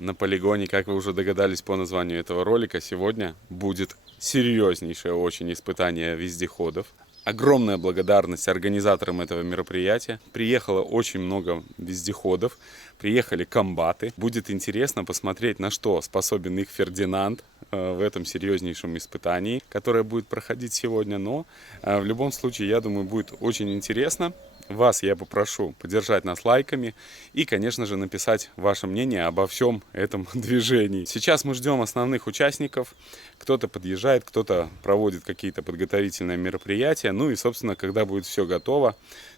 на полигоне, как вы уже догадались по названию этого ролика, сегодня будет серьезнейшее очень испытание вездеходов. Огромная благодарность организаторам этого мероприятия. Приехало очень много вездеходов, приехали комбаты. Будет интересно посмотреть, на что способен их Фердинанд в этом серьезнейшем испытании, которое будет проходить сегодня. Но в любом случае, я думаю, будет очень интересно. Вас я попрошу поддержать нас лайками и, конечно же, написать ваше мнение обо всем этом движении. Сейчас мы ждем основных участников. Кто-то подъезжает, кто-то проводит какие-то подготовительные мероприятия. Ну и, собственно, когда будет все готово,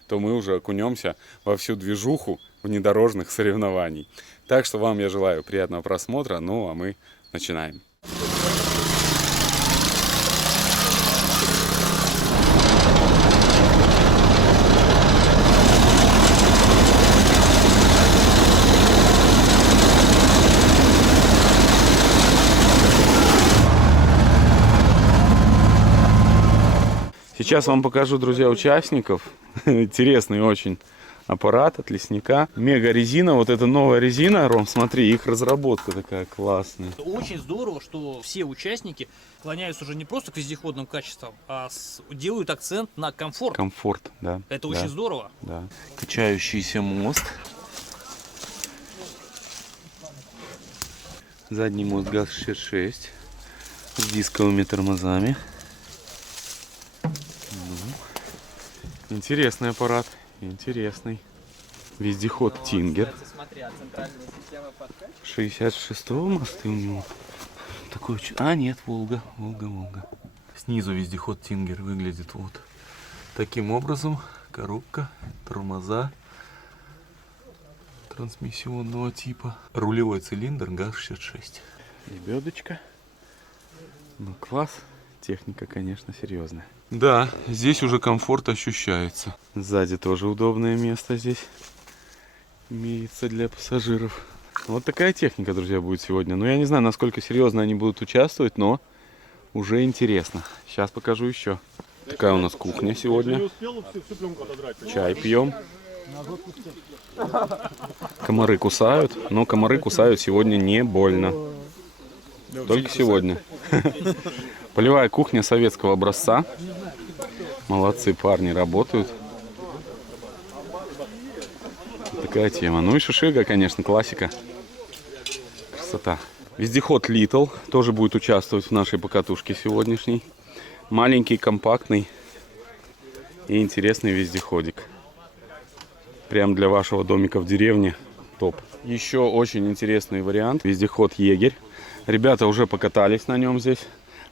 то мы уже окунемся во всю движуху внедорожных соревнований. Так что вам я желаю приятного просмотра. Ну а мы начинаем. Сейчас вам покажу, друзья, участников. Интересный очень аппарат от Лесника. Мега резина. Вот это новая резина, Ром, смотри, их разработка такая классная. Очень здорово, что все участники склоняются уже не просто к вездеходным качествам, а делают акцент на комфорт. Комфорт, да. Это да, очень здорово. Да. Качающийся мост. Задний мост ГАЗ-66 с дисковыми тормозами. Интересный аппарат, интересный. Вездеход Тингер. 66-го мосты у него. Такой, а нет, Волга. Снизу вездеход Тингер выглядит вот таким образом. Коробка, тормоза трансмиссионного типа. Рулевой цилиндр ГАЗ-66. Лебедочка. Ну класс. Техника, конечно, серьезная. Да, здесь уже комфорт ощущается. Сзади тоже удобное место здесь имеется для пассажиров. Вот такая техника, друзья, будет сегодня. Ну, я не знаю, насколько серьезно они будут участвовать, но уже интересно. Сейчас покажу еще. Такая у нас кухня сегодня. Чай пьем. Комары кусают, но комары кусают сегодня не больно. Только сегодня. Полевая кухня советского образца. Молодцы парни, работают. Такая тема. Ну и шишига, конечно, классика. Красота. Вездеход Little тоже будет участвовать в нашей покатушке сегодняшней. Маленький, компактный и интересный вездеходик. Прям для вашего домика в деревне. Топ. Еще очень интересный вариант. Вездеход Егерь. Ребята уже покатались на нем здесь.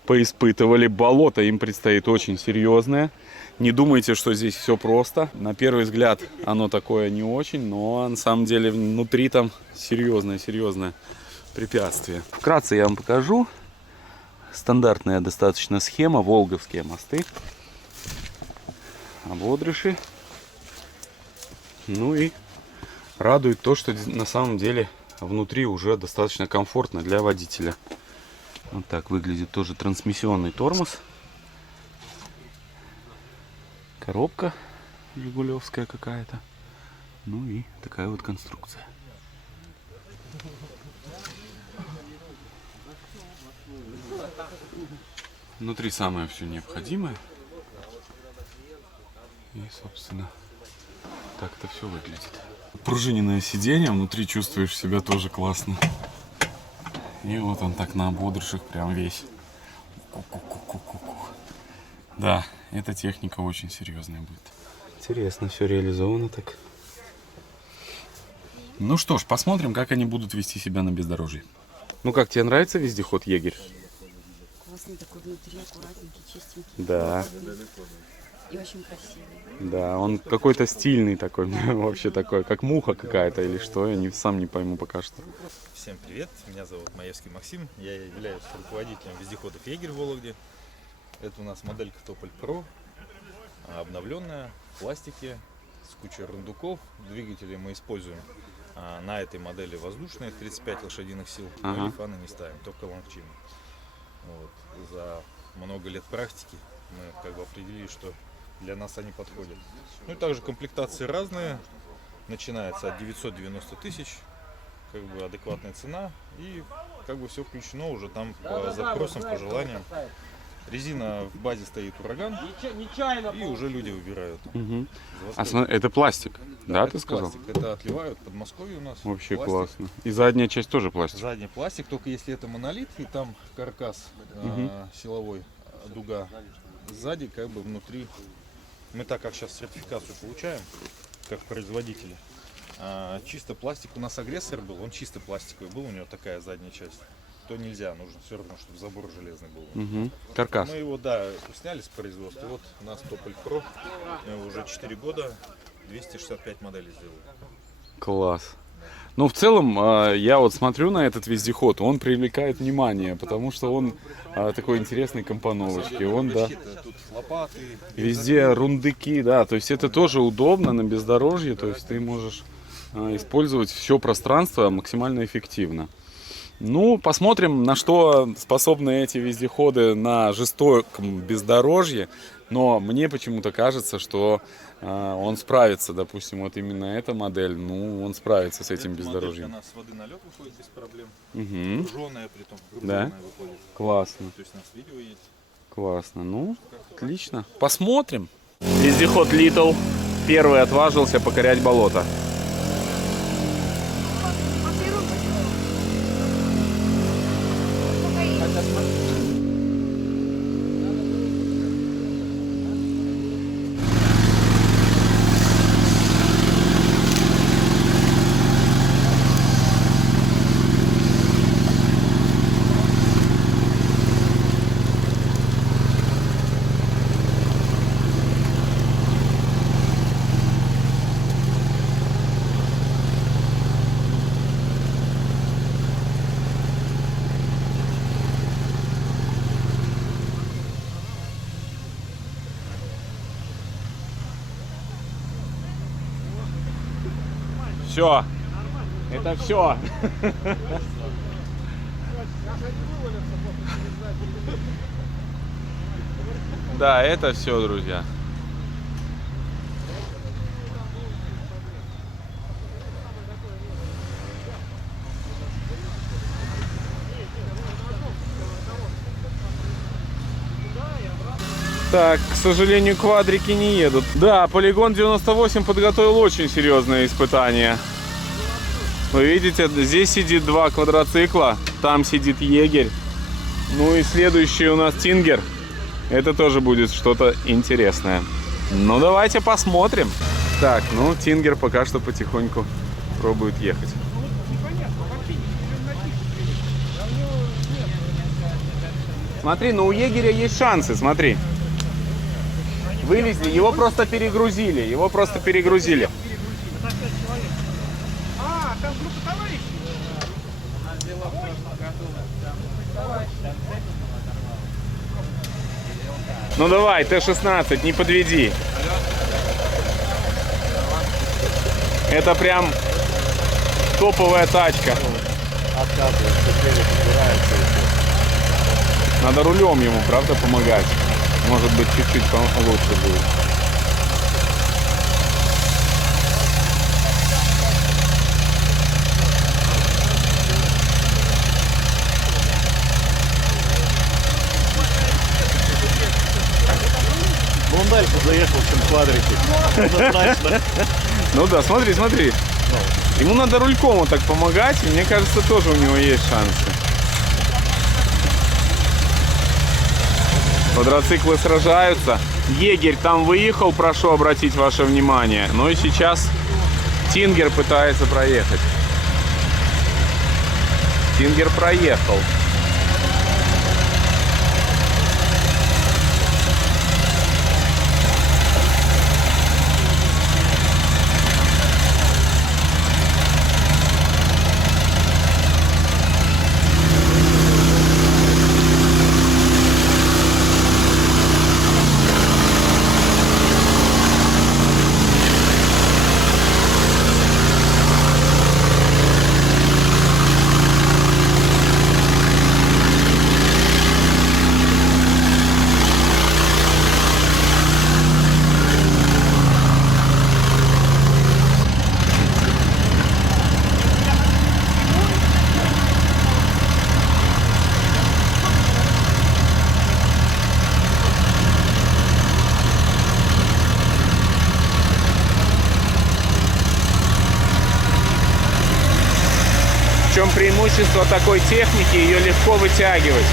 Поиспытывали. Болото им предстоит очень серьезное. Не думайте, что здесь все просто. На первый взгляд оно такое не очень, но на самом деле внутри там серьезное препятствие. Вкратце я вам покажу. Стандартная достаточно схема. Волговские мосты. Ободрыши. Ну и радует то, что на самом деле внутри уже достаточно комфортно для водителя. Вот так выглядит тоже трансмиссионный тормоз. Коробка жигулевская какая-то. Ну и такая вот конструкция. Внутри самое все необходимое. И, собственно, так это все выглядит. Пружиненное сиденье, внутри чувствуешь себя тоже классно. И вот он так на ободрышах прям весь. Да, эта техника очень серьезная будет. Интересно, все реализовано так. Ну что ж, посмотрим, как они будут вести себя на бездорожье. Ну как, тебе нравится вездеход Егерь? Классный такой внутри, аккуратненький, чистенький. Да. И очень красивый. Да, он какой-то стильный такой, вообще такой, как муха какая-то или что, я сам не пойму пока что. Всем привет, меня зовут Маевский Максим, я являюсь руководителем вездеходов Егерь в Вологде. Это у нас моделька Тополь Про, обновленная, в пластике, с кучей рундуков. Двигатели мы используем на этой модели воздушные, 35 лошадиных сил, но лифаны не ставим, только лонгчины. Вот. За много лет практики мы как бы определили, что для нас они подходят. Ну и также комплектации разные, начинается от 990 тысяч, как бы адекватная цена и как бы все включено уже там по запросам, по желаниям. Резина в базе стоит Ураган, и уже люди выбирают. Мгм. Заводской. Это пластик, да, Это ты сказал? пластик. Это отливают под Москвой у нас. Вообще пластик. классно. И задняя часть тоже пластик. Задний пластик, только если это монолит и там каркас силовой, дуга. Сзади как бы внутри. Мы так как сейчас сертификацию получаем, как производители. Чисто пластик. У нас агрессор был, он чисто пластиковый был, у него такая задняя часть. То нельзя, нужно все равно, чтобы забор железный был. Мгм. Каркас. Мы его, да, сняли с производства. Вот у нас Тополь Про. Мы его уже 4 года, 265 моделей сделали. Класс. Ну, в целом, я вот смотрю на этот вездеход, он привлекает внимание, потому что он такой интересной компоновочки. Он, да, Тут лопаты. везде рундыки, да, то есть это тоже удобно на бездорожье, то есть ты можешь использовать все пространство максимально эффективно. Ну, посмотрим, на что способны эти вездеходы на жестоком бездорожье. Но мне почему-то кажется, что он справится, допустим, вот именно эта модель, ну, он справится с этим Модель бездорожьем. она с воды на лед выходит без проблем. Угу. Груженая притом. Да? Груженая выходит. Классно, То есть у нас видео есть. классно. Ну, отлично. Посмотрим. Вездеход Little первый отважился покорять болото. Все. Это все. Да, это все, друзья. Так, к сожалению, квадрики не едут. Да, полигон 98 подготовил очень серьезное испытание. Вы видите, здесь сидит 2 квадроцикла, там сидит егерь. Ну и следующий у нас Тингер. Это тоже будет что-то интересное. Ну давайте посмотрим. Так, ну Тингер пока что потихоньку пробует ехать. Смотри, ну у егеря есть шансы, смотри. Вывезли, его просто перегрузили, А, там группа товарищей. Ну давай, Т-16, не подведи. Это прям топовая тачка. Надо рулем ему, правда, помогать. Может быть, чуть-чуть лучше будет. Он дальше заехал, чем квадрики. Однозначно. Ну да, смотри, смотри. Ему надо рульком вот так помогать, и мне кажется, тоже у него есть шансы. Квадроциклы сражаются. Егерь там выехал, прошу обратить ваше внимание. Ну и сейчас Тингер пытается проехать. Тингер проехал. преимущество такой техники, ее легко вытягивать.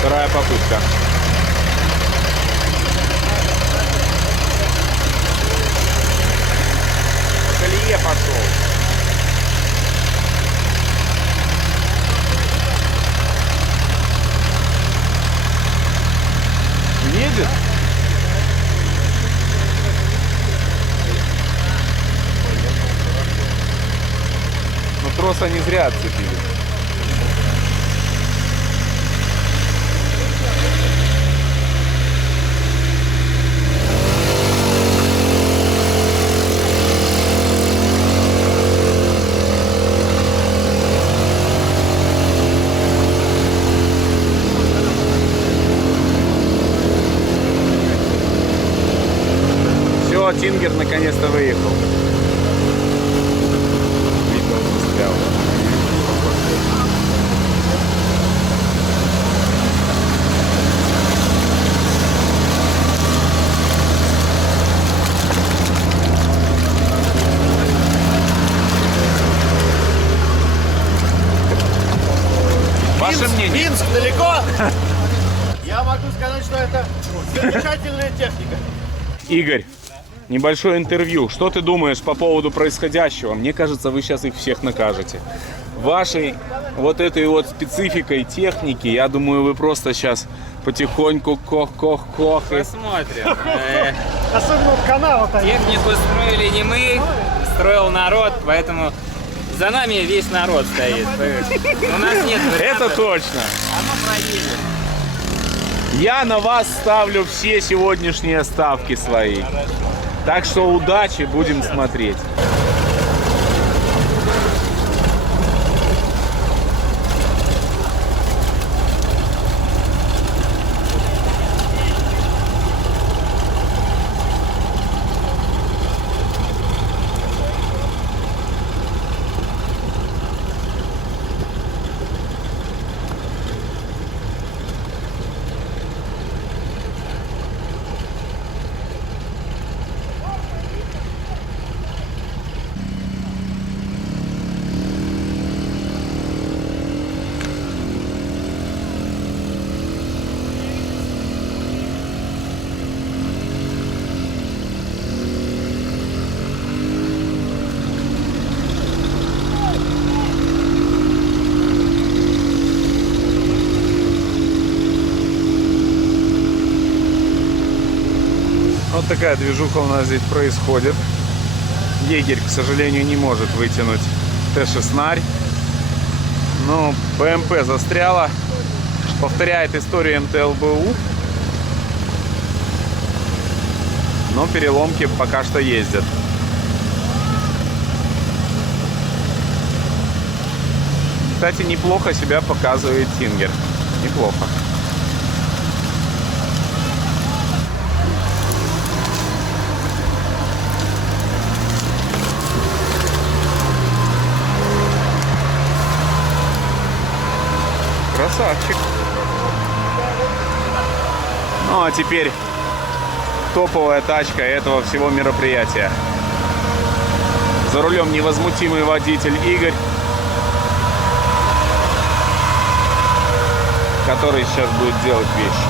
Вторая попытка. По колее пошел. Едет? Но трос они зря отцепили. Все, Тингер наконец-то выехал. Видно, он застрял. Ваше мнение? Минск далеко? Я могу сказать, что это замечательная техника. Игорь, небольшое интервью. Что ты думаешь по поводу происходящего? Мне кажется, вы сейчас их всех накажете. Вашей вот этой вот спецификой техники, я думаю, вы просто сейчас потихоньку кох. Посмотрим. Особенно вот канал-то. Технику строили не мы, строил народ, поэтому за нами весь народ стоит. У нас нет вариантов. Это точно. Оно проедет. Я на вас ставлю все сегодняшние ставки свои. Так что удачи, будем смотреть. Вот такая движуха у нас здесь происходит. Егерь, к сожалению, не может вытянуть Т-16. Но БМП застряла. Повторяет историю МТ-ЛБУ. Но переломки пока что ездят. Кстати, неплохо себя показывает Тингер. Неплохо. Красавчик. Ну а теперь топовая тачка этого всего мероприятия. За рулем невозмутимый водитель Игорь, который сейчас будет делать вещи.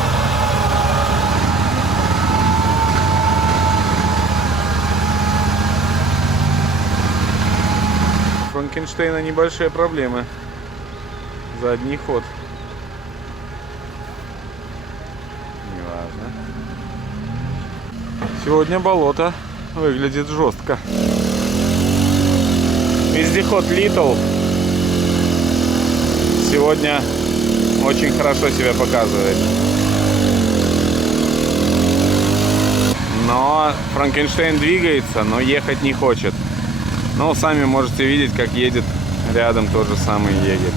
У Франкенштейна небольшие проблемы. Задний ход. Неважно. Сегодня болото выглядит жестко. Вездеход Little сегодня очень хорошо себя показывает. Но Франкенштейн двигается, но ехать не хочет. Но сами можете видеть, как едет рядом тот же самый егерь.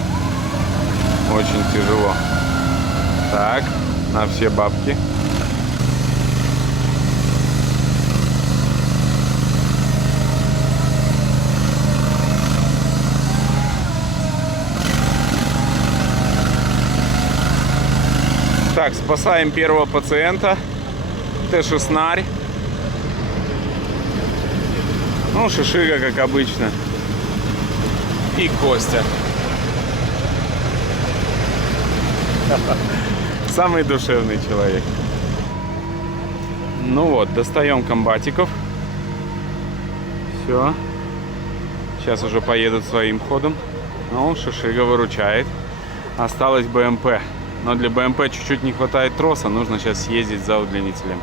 Очень тяжело. Так, на все бабки. Так, спасаем первого пациента. Т-16. Ну, Шишига, как обычно. И Костя. Самый душевный человек. Ну вот, достаем комбатиков. Все. Сейчас уже поедут своим ходом. Ну, Шишига выручает. Осталось БМП. Но для БМП чуть-чуть не хватает троса. Нужно сейчас съездить за удлинителем.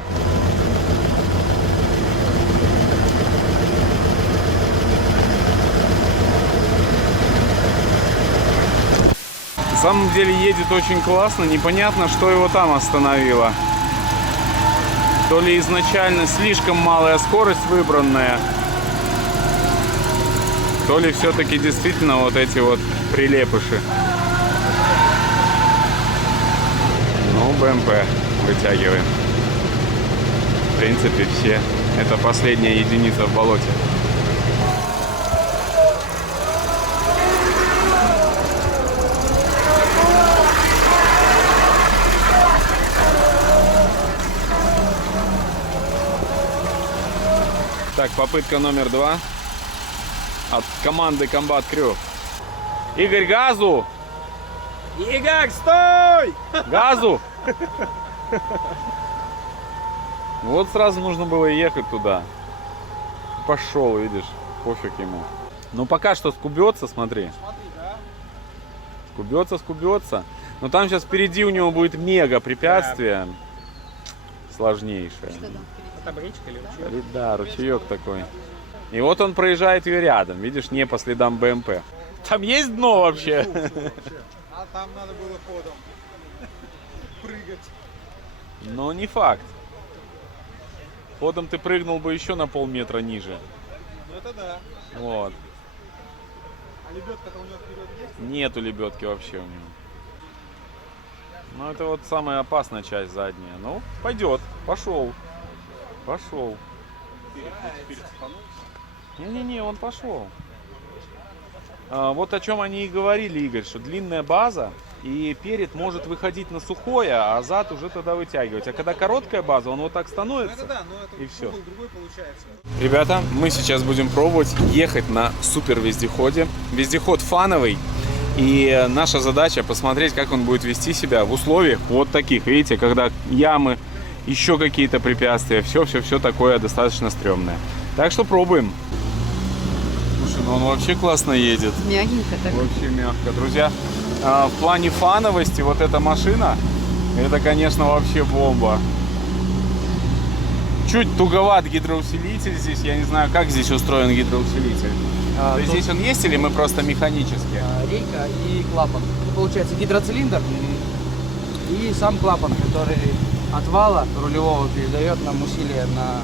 На самом деле едет очень классно. Непонятно, что его там остановило. То ли изначально слишком малая скорость выбранная, то ли все-таки действительно вот эти вот прилепыши. Ну, БМП вытягиваем. В принципе, все. Это последняя единица в болоте. Так, попытка номер 2 от команды Combat Crew. Игорь, газу! Игорь, стой! Газу! Вот сразу нужно было ехать туда. Пошел, видишь, пофиг ему. Ну пока что скубется, смотри. Скубется. Но там сейчас впереди у него будет мега препятствие. Сложнейшее. Там речка или ручей? Да, ручеек такой. И вот он проезжает ее рядом, видишь, не по следам БМП. Там есть дно вообще? А там надо было ходом прыгать. Но не факт. Ходом ты прыгнул бы еще на полметра ниже. Ну это да. Вот. А лебедка-то у него вперед есть? Нету лебедки вообще у него. Ну это вот самая опасная часть задняя. Ну, пойдет. Пошел. Не-не-не, он пошел. Вот о чем они и говорили, Игорь, что длинная база, и перед может выходить на сухое, а зад уже тогда вытягивать. А когда короткая база, он вот так становится, Ну это да, но это и все. другой получается. Ребята, мы сейчас будем пробовать ехать на супер вездеходе. Вездеход фановый. И наша задача посмотреть, как он будет вести себя в условиях вот таких. Видите, когда ямы, еще какие-то препятствия. Все такое достаточно стрёмное. Так что пробуем. Слушай, ну он вообще классно едет. Мягенько так. Вообще мягко. Друзья, в плане фановости вот эта машина, это, конечно, вообще бомба. Чуть туговат гидроусилитель здесь. Я не знаю, как здесь устроен гидроусилитель. То есть здесь он есть или мы просто механически? Рейка и клапан. Получается гидроцилиндр и сам клапан, который от вала рулевого передает нам усилие на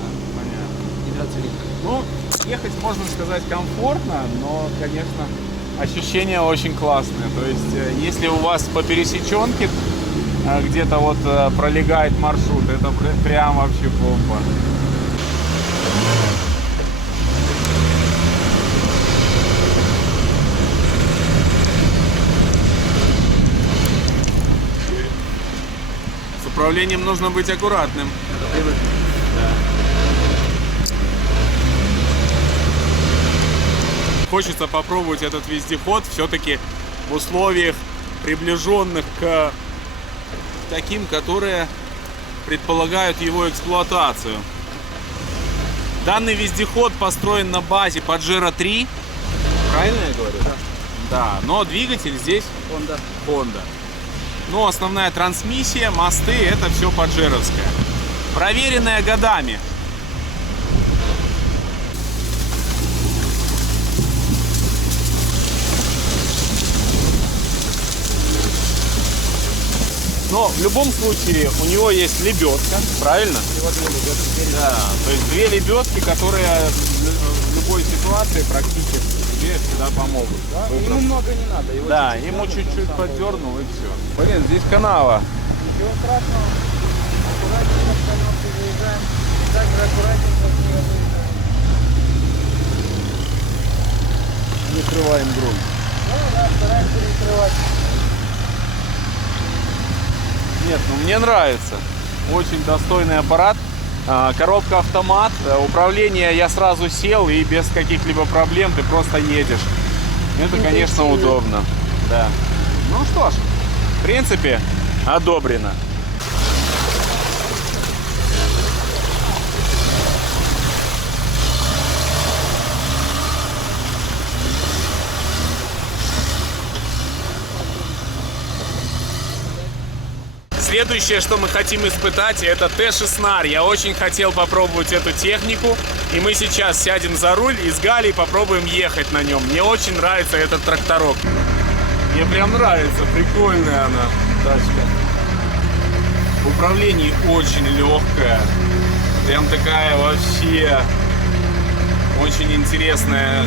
гидроцилиндр. Ну, ехать, можно сказать, комфортно, но, конечно, ощущения очень классные. То есть, если у вас по пересеченке где-то вот пролегает маршрут, это прям вообще бомба. С управлением нужно быть аккуратным. Хочется попробовать этот вездеход все-таки в условиях, приближенных к таким, которые предполагают его эксплуатацию. Данный вездеход построен на базе Pajero 3. Правильно я говорю? Да. Но двигатель здесь Honda. Но основная трансмиссия, мосты, это все паджеровское. Проверенное годами. Но в любом случае у него есть лебедка, правильно? Да, то есть две лебедки, которые в любой ситуации практически тебе всегда помогут. Да? Ему много не надо. Его Да, чуть-чуть ему надо, чуть-чуть самое. поддернул и все. Блин, здесь канава. Ничего страшного. Аккуратненько в канавку заезжаем. Так же аккуратненько в нее заезжаем. Не скрываем грунт. Да, стараемся не скрывать. Нет, ну мне нравится. Очень достойный аппарат. Коробка автомат, управление я сразу сел и без каких-либо проблем ты просто едешь. Это, конечно, удобно. Да. Ну что ж, в принципе, одобрено. Следующее, что мы хотим испытать, это Т-16. Я очень хотел попробовать эту технику. И мы сейчас сядем за руль и с Галей попробуем ехать на нем. Мне очень нравится этот тракторок. Мне прям нравится, прикольная она, тачка. Управление очень легкое. Прям такая вообще очень интересная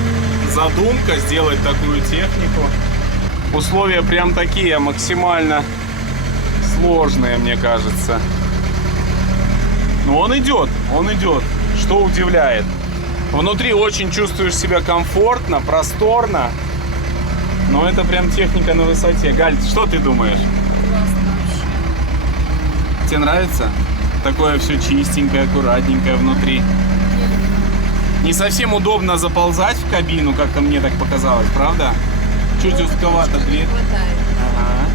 задумка сделать такую технику. Условия прям такие максимально сложные, мне кажется. Но он идет, что удивляет. Внутри очень чувствуешь себя комфортно, просторно. Но это прям техника на высоте. Галь, что ты думаешь? Классно вообще. Тебе нравится? Такое все чистенькое, аккуратненькое внутри. Не совсем удобно заползать в кабину, как-то мне так показалось, правда? Чуть узковато дверь. Хватает. Ага.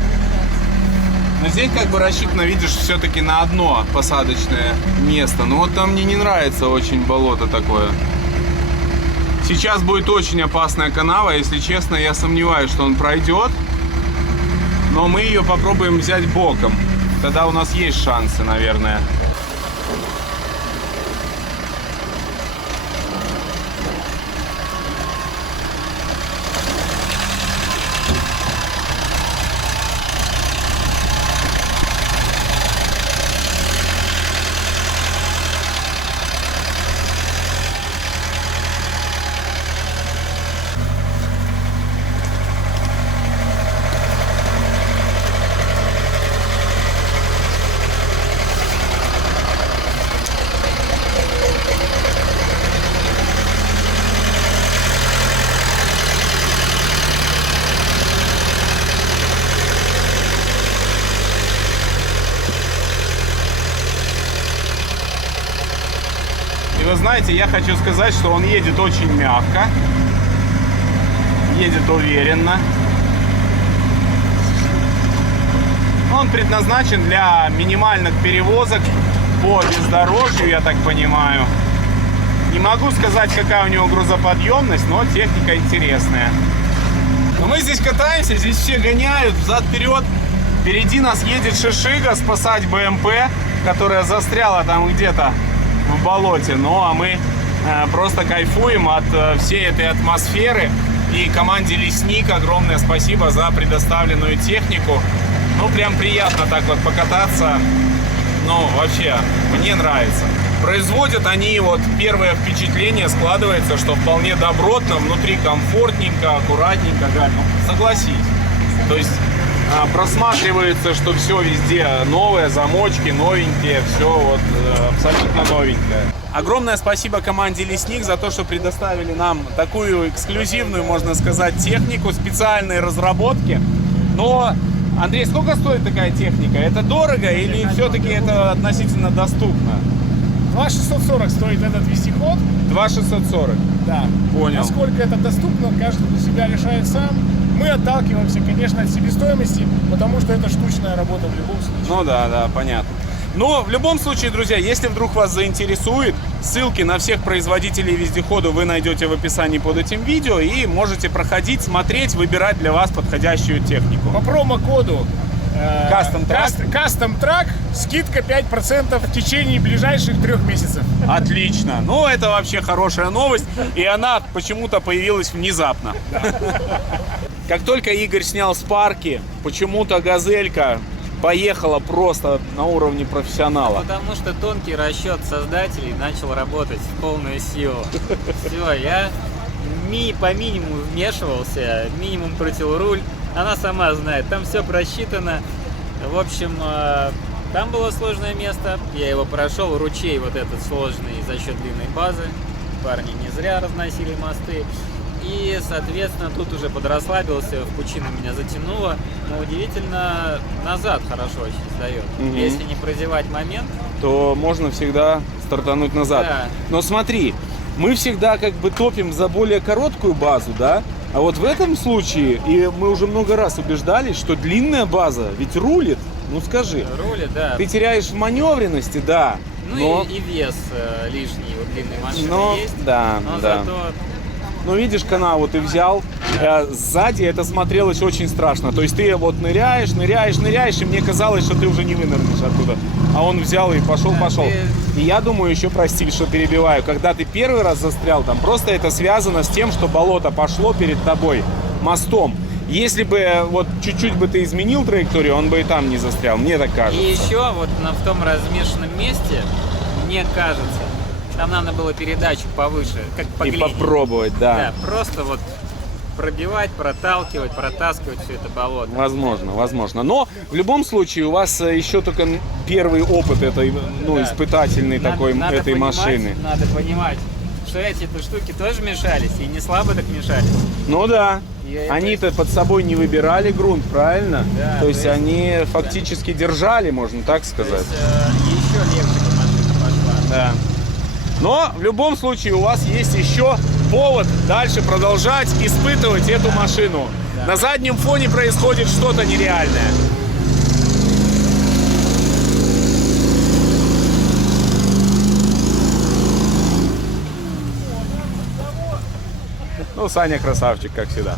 Но здесь как бы рассчитано, видишь, все-таки на одно посадочное место. Но вот там мне не нравится очень болото такое. Сейчас будет очень опасная канава. Если честно, я сомневаюсь, что он пройдет. Но мы ее попробуем взять боком. Тогда у нас есть шансы, наверное. И вы знаете, я хочу сказать, что он едет очень мягко, едет уверенно. Он предназначен для минимальных перевозок по бездорожью, я так понимаю. Не могу сказать, какая у него грузоподъемность, но техника интересная. Но мы здесь катаемся, здесь все гоняют взад-вперед. Впереди нас едет Шишига спасать БМП, которая застряла там где-то в болоте. Ну а мы просто кайфуем от всей этой атмосферы. И команде Лесник огромное спасибо за предоставленную технику. Ну прям приятно так вот покататься. Ну вообще, мне нравится. Производят они, вот первое впечатление складывается, что вполне добротно, внутри комфортненько, аккуратненько, Галь, ну, согласись. То есть просматривается, что все везде новое, замочки новенькие, все вот абсолютно новенькое. Огромное спасибо команде Лесник за то, что предоставили нам такую эксклюзивную, можно сказать, технику, специальные разработки. Но, Андрей, сколько стоит такая техника? Это дорого или все-таки это относительно доступно? 2640 стоит этот вездеход. 2640? Да. Понял. Насколько это доступно, каждый для себя решает сам. Мы отталкиваемся, конечно, от себестоимости, потому что это штучная работа в любом случае. Ну да, понятно. Но в любом случае, друзья, если вдруг вас заинтересует, ссылки на всех производителей вездехода вы найдете в описании под этим видео и можете проходить, смотреть, выбирать для вас подходящую технику. По промокоду Custom Track скидка 5% в течение ближайших 3 месяцев. Отлично. Ну, это вообще хорошая новость, и она почему-то появилась внезапно. Как только Игорь снял спарки, почему-то газелька поехала просто на уровне профессионала. Потому что тонкий расчет создателей начал работать в полную силу. Все, я по минимуму вмешивался, минимум крутил руль. Она сама знает, там все просчитано. В общем, там было сложное место. Я его прошел, ручей вот этот сложный за счет длинной базы. Парни не зря разносили мосты. И, соответственно, тут уже подрасслабился, в пучину меня затянуло. Но удивительно, назад хорошо очень сдает. Если не прозевать момент, то можно всегда стартануть назад. Да. Но смотри, мы всегда как бы топим за более короткую базу, да? А вот в этом случае, и мы уже много раз убеждались, что длинная база ведь рулит. Ну скажи, Рули, да. ты теряешь в маневренности, да. Ну но... и вес лишний у длинной машины но, есть. да, Но да. зато Ну, видишь, канаву ты взял, сзади это смотрелось очень страшно. То есть ты вот ныряешь, и мне казалось, что ты уже не вынырнешь оттуда. А он взял и пошел. И я думаю, еще, прости, что перебиваю, когда ты первый раз застрял, там просто это связано с тем, что болото пошло перед тобой мостом. Если бы вот чуть-чуть бы ты изменил траекторию, он бы и там не застрял, мне так кажется. и еще вот в том размешанном месте, мне кажется, там надо было передачу повыше, как по И глине. попробовать, да. Да, просто вот пробивать, проталкивать, протаскивать все это болото. Возможно. Но в любом случае у вас еще только первый опыт этой, ну, Да. испытательный такой этой машины. Надо понимать, что эти-то штуки тоже мешались, и не слабо так мешались. Ну да. И это- Они-то под собой не выбирали грунт, правильно? Да, то есть то есть- они фактически держали, можно так То сказать. есть еще легче бы машина пошла. Да. Но в любом случае у вас есть еще повод дальше продолжать испытывать эту машину. Да. На заднем фоне происходит что-то нереальное. Ну, Саня красавчик, как всегда.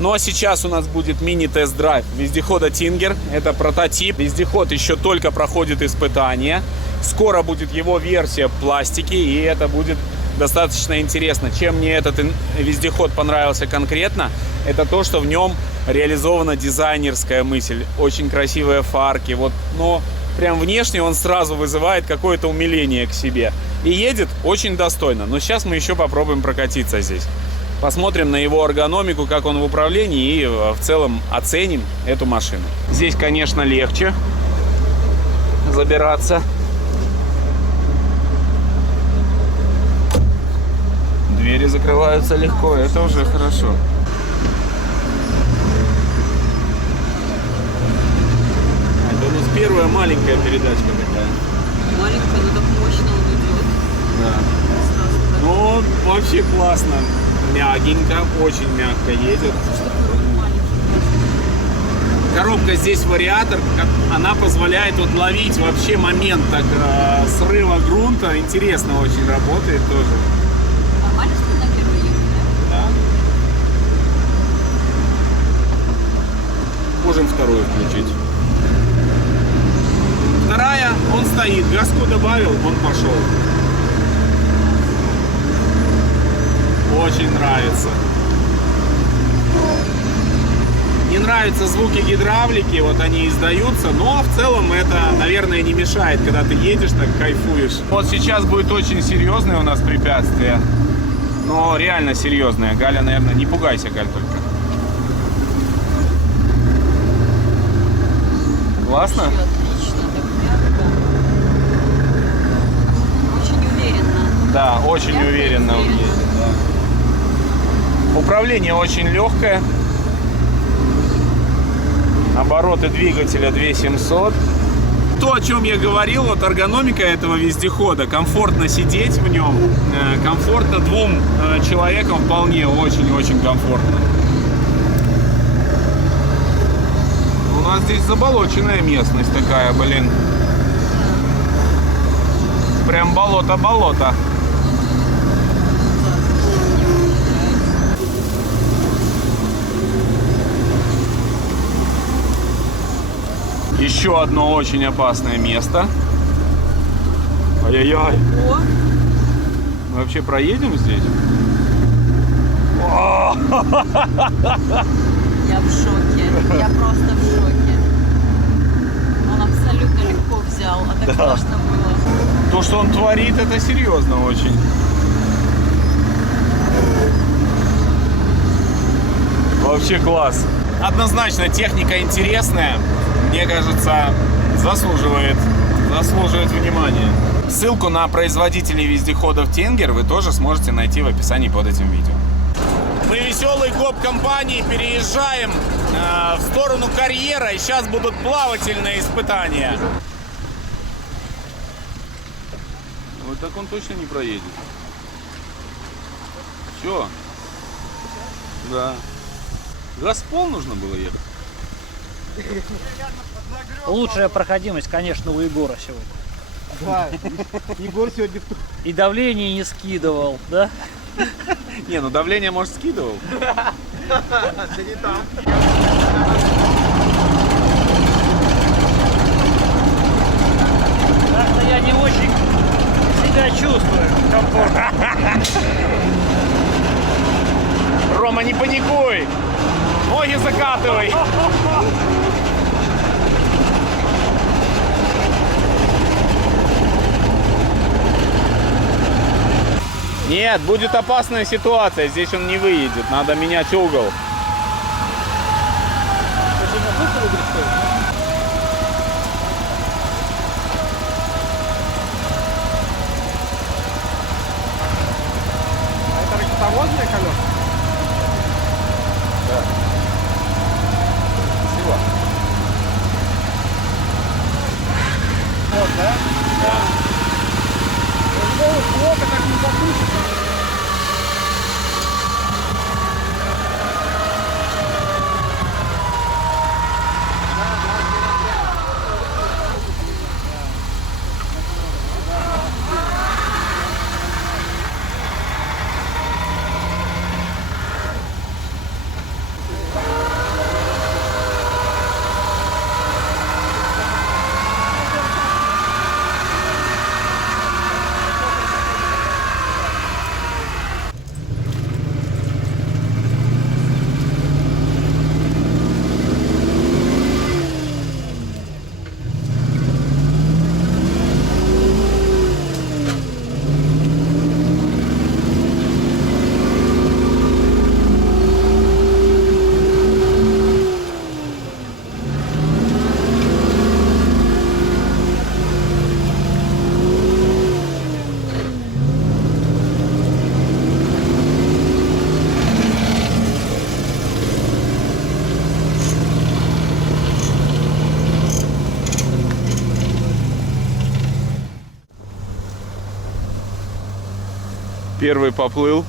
Ну а сейчас у нас будет мини-тест-драйв вездехода Tinger. Это прототип. Вездеход еще только проходит испытания. Скоро будет его версия в пластике, и это будет достаточно интересно. Чем мне этот вездеход понравился конкретно, это то, что в нем реализована дизайнерская мысль. Очень красивые фарки. Вот, но прям внешне он сразу вызывает какое-то умиление к себе. И едет очень достойно. Но сейчас мы еще попробуем прокатиться здесь. Посмотрим на его эргономику, как он в управлении, и в целом оценим эту машину. Здесь, конечно, легче забираться. Двери закрываются легко, это уже хорошо. Это у нас первая маленькая передачка такая. Маленькая, но так мощно он идет. Да. Сразу так. Ну, вообще классно. Мягенько, очень мягко едет. Коробка здесь вариатор, она позволяет вот ловить вообще момент так, срыва грунта. Интересно очень работает тоже. Нормально, что на первой ехали, Да. Можем вторую включить. Вторая, он стоит, газку добавил, он пошел. Очень нравится. Не нравятся звуки гидравлики, вот они издаются, но в целом это, наверное, не мешает, когда ты едешь, так кайфуешь. Вот сейчас будет очень серьезное у нас препятствие, но реально серьезное. Галя, наверное, не пугайся, Галь, только. Классно? Вообще отлично, так мягко. Очень уверенно. Да, очень Мягко и уверенно он уверенно. едет. Да. Управление очень легкое. Обороты двигателя 2700. То, о чем я говорил, вот эргономика этого вездехода, комфортно сидеть в нем, комфортно двум человекам вполне, очень-очень комфортно. У нас здесь заболоченная местность такая, блин. Прям болото-болото. Еще одно очень опасное место. Ай-яй-яй. О, Мы вообще проедем здесь? я в шоке. Я просто в шоке. Он абсолютно легко взял, а так страшно было. То, что он творит, это серьезно очень. Вообще класс. Однозначно техника интересная. Мне кажется, заслуживает внимания. Ссылку на производителей вездеходов Tinger вы тоже сможете найти в описании под этим видео. Мы веселой гоп-компанией переезжаем в сторону карьера, и сейчас будут плавательные испытания. Вот так он точно не проедет. Все. Да. Газпол нужно было ехать. Лучшая проходимость, конечно, у Егора сегодня. Да, Егор сегодня И давление не скидывал, да? Не, ну давление, может, скидывал. Да не там. Как-то я не очень себя чувствую комфортно. Рома, не паникуй! Ноги закатывай! Нет, будет опасная ситуация, здесь он не выедет, надо менять угол. А это ракетовозные колеса? Спасибо. Вот, да? Да. Плохо так не запустится. Первый поплыл.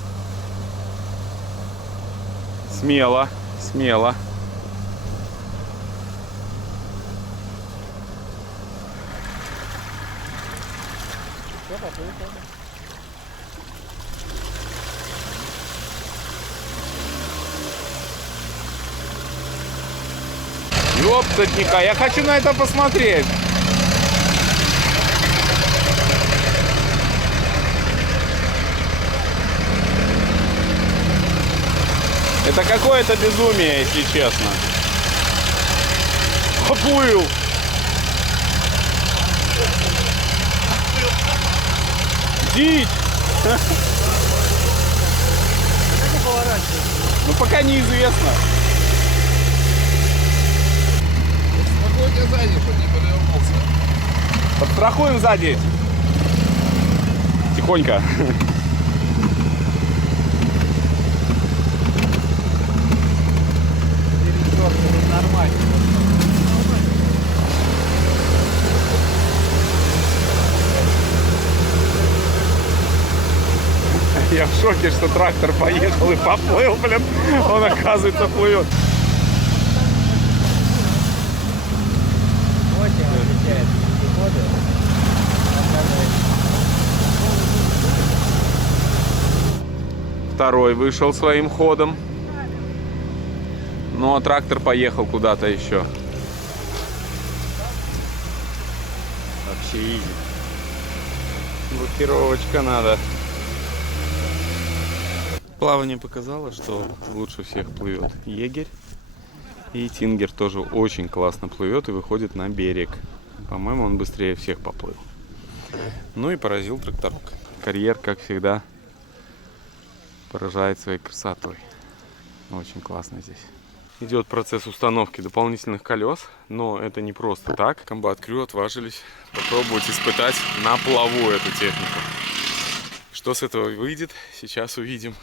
Смело, смело. Ёптатника, я хочу на это посмотреть. Это какое-то безумие, если честно. Поплыл. Дичь. Ну пока неизвестно. Спокойнее сзади, чтобы не перевернулся. Подстрахуем сзади. Тихонько. Нормально. Я в шоке, что трактор поехал и поплыл, блин. Он, оказывается, плывет. Очень отличается вездеходы. Второй вышел своим ходом. Ну, а трактор поехал куда-то еще. Вообще изи. Блокировочка надо. Плавание показало, что лучше всех плывет егерь. И Тингер тоже очень классно плывет и выходит на берег. По-моему, он быстрее всех поплыл. Ну и поразил тракторок. Карьер, как всегда, поражает своей красотой. Очень классно здесь. Идет процесс установки дополнительных колес, но это не просто так. Комбат Крю отважились попробовать испытать на плаву эту технику. Что с этого выйдет, сейчас увидим.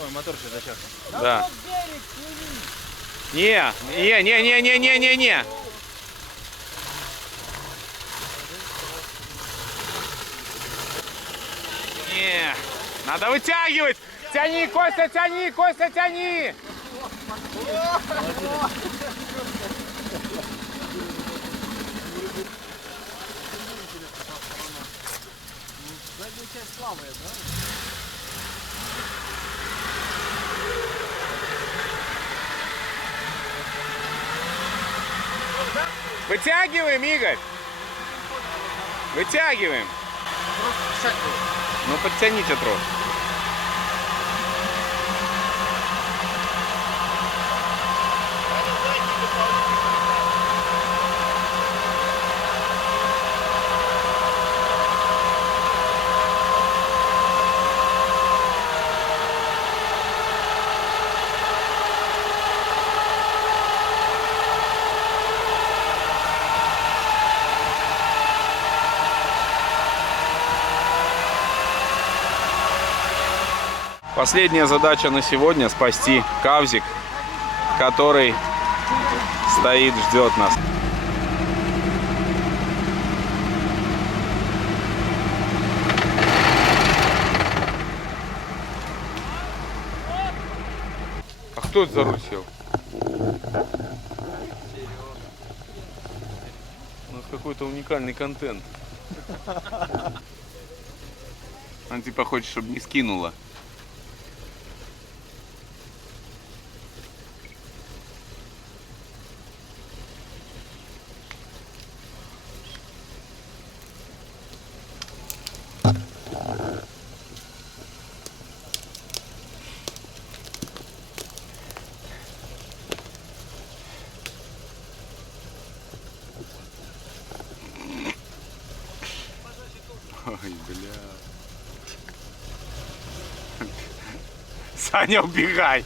Ой, мотор сейчас зачахнет. Да. Не. Не, надо вытягивать. Тяни, Костя, тяни, Костя, тяни. Вытягиваем, Игорь. Вытягиваем. Ну, подтяните трос. Последняя задача на сегодня — спасти Кавзик, который стоит, ждет нас. А кто это за руль сел? У нас какой-то уникальный контент. Он типа хочет, чтобы не скинуло. Ой, бля. Саня, убегай.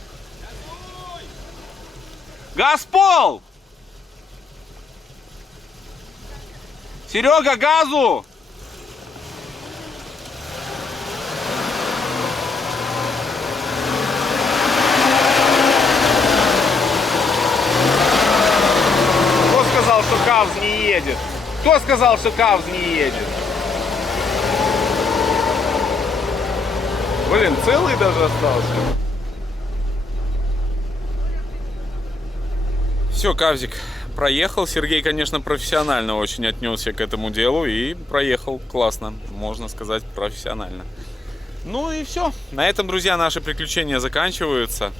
Газпол! Серега, газу! Кто сказал, что Кавз не едет? Кто сказал, что Кавз не едет? Блин, целый даже остался. Все, Кавзик проехал. Сергей, конечно, профессионально очень отнесся к этому делу и проехал классно, можно сказать, профессионально. Ну и все. На этом, друзья, наши приключения заканчиваются.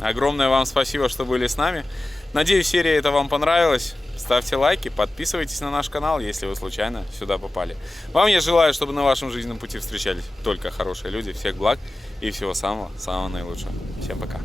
Огромное вам спасибо, что были с нами. Надеюсь, серия эта вам понравилась. Ставьте лайки, подписывайтесь на наш канал, если вы случайно сюда попали. Вам я желаю, чтобы на вашем жизненном пути встречались только хорошие люди. Всех благ и всего самого наилучшего. Всем пока.